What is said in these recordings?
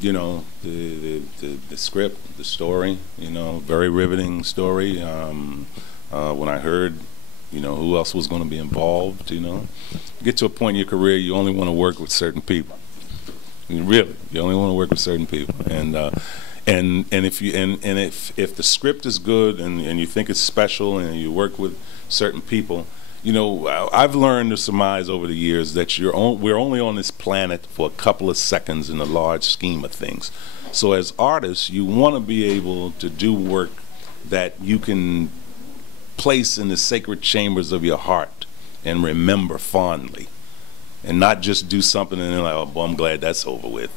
You know, the script, the story, you know, very riveting story. When I heard, you know, who else was going to be involved, you know, you get to a point in your career you only want to work with certain people. Really, you only want to work with certain people, and if the script is good and you think it's special and you work with certain people, you know, I've learned to surmise over the years that we're only on this planet for a couple of seconds in the large scheme of things. So as artists, you want to be able to do work that you can place in the sacred chambers of your heart and remember fondly. And not just do something and then like, oh, boy, I'm glad that's over with.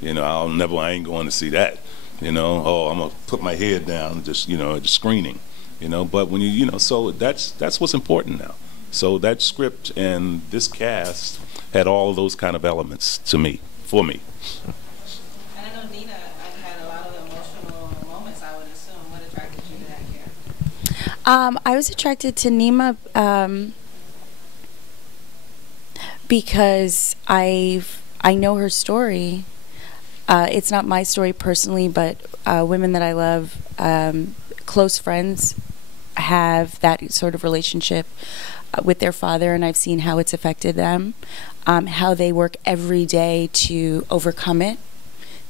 You know, I ain't going to see that. You know, oh, I'm gonna put my head down, just, you know, at the screening. You know, but when you know, so that's what's important now. So that script and this cast had all of those kind of elements to me, for me. And I know Nina had a lot of emotional moments, I would assume. What attracted you to that character? I was attracted to Nima because I know her story. It's not my story personally, but women that I love, close friends, have that sort of relationship with their father, and I've seen how it's affected them, how they work every day to overcome it,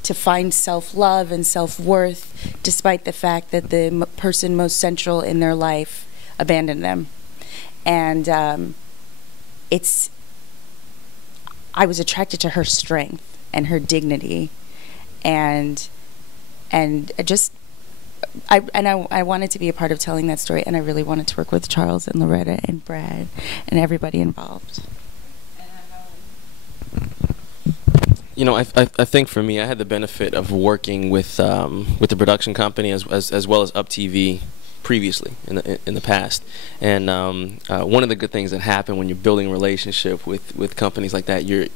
to find self-love and self-worth, despite the fact that the person most central in their life abandoned them. And I was attracted to her strength and her dignity, and I wanted to be a part of telling that story, and I really wanted to work with Charles and Loretta and Brad and everybody involved. You know, I think for me, I had the benefit of working with the production company as well as Up TV previously in the past, and one of the good things that happen when you're building a relationship with companies like that, you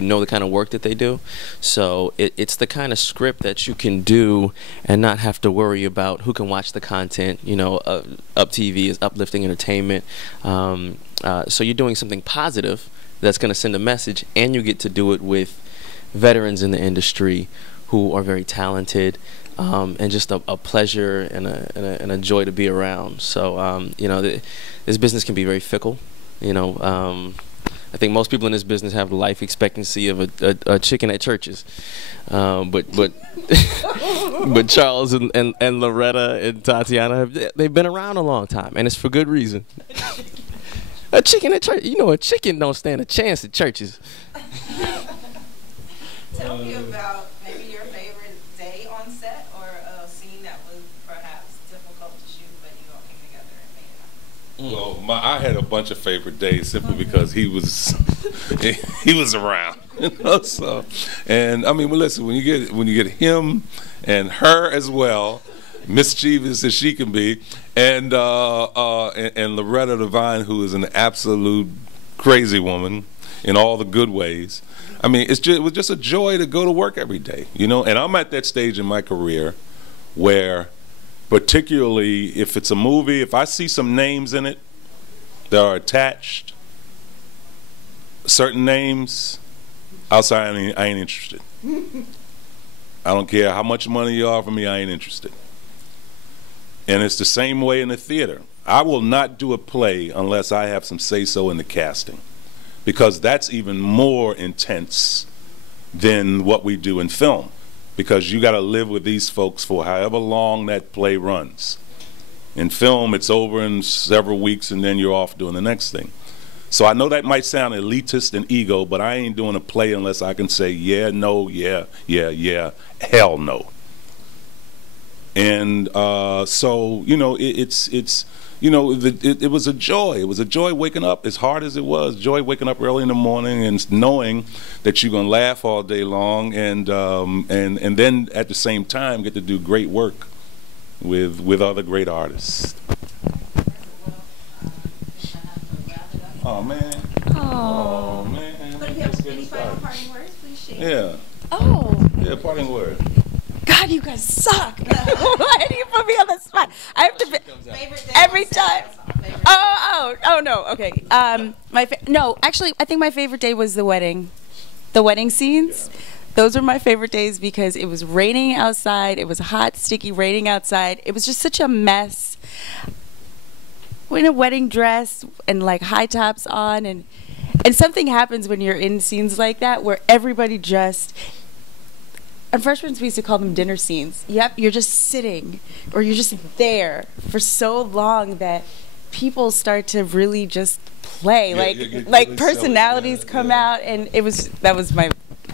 know the kind of work that they do, so it's the kind of script that you can do and not have to worry about who can watch the content. You know, Up TV is uplifting entertainment, so you're doing something positive that's going to send a message, and you get to do it with veterans in the industry who are very talented. And just a pleasure and a joy to be around. So, you know, this business can be very fickle. You know, I think most people in this business have the life expectancy of a chicken at churches. But Charles and Loretta and Tatyana, they've been around a long time, and it's for good reason. A chicken at church, you know, a chicken don't stand a chance at churches. Tell me about maybe your favorite day on set, or a scene that was perhaps difficult to shoot, but you all came together and made it happen. Well, I had a bunch of favorite days simply because he was around, you know. So, and I mean, well, listen, when you get him and her as well, mischievous as she can be, and Loretta Devine, who is an absolute crazy woman in all the good ways. I mean, it was just a joy to go to work every day, you know. And I'm at that stage in my career where, particularly if it's a movie, if I see some names in it that are attached, certain names, outside I ain't interested. I don't care how much money you offer me, I ain't interested. And it's the same way in the theater. I will not do a play unless I have some say-so in the casting, because that's even more intense than what we do in film, because you got to live with these folks for however long that play runs. In film, it's over in several weeks and then you're off doing the next thing. So I know that might sound elitist and ego, but I ain't doing a play unless I can say yeah, no, yeah, yeah, yeah, hell no. And so, you know, it's you know, it was a joy. It was a joy waking up, as hard as it was, joy waking up early in the morning and knowing that you're gonna laugh all day long, and then at the same time get to do great work with other great artists. Oh man. Oh man. But if you have any final parting words, please share. Yeah. Oh. Yeah, parting word. God, you guys suck. Why do you put me on the spot? I have to be every time. Oh no. Okay. No, actually, I think my favorite day was the wedding scenes. those were my favorite days because it was raining outside. It was hot, sticky, raining outside. It was just such a mess. We're in a wedding dress and like high tops on, and something happens when you're in scenes like that where everybody just. And freshmen, we used to call them dinner scenes. Yep, you're just sitting or you're just there for so long that people start to really just play. Like personalities come out, and that was my.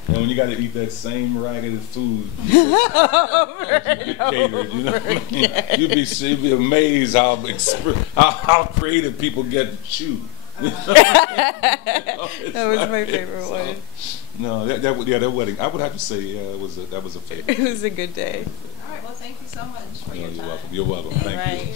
And when you got to eat that same ragged food, catered, you know what I mean? You'd be amazed how creative people get to chew. That was my favorite one. No, that wedding, I would have to say, that was a favorite. It was a good day. All right, well, thank you so much for your time. You're welcome. You're welcome. Thank you.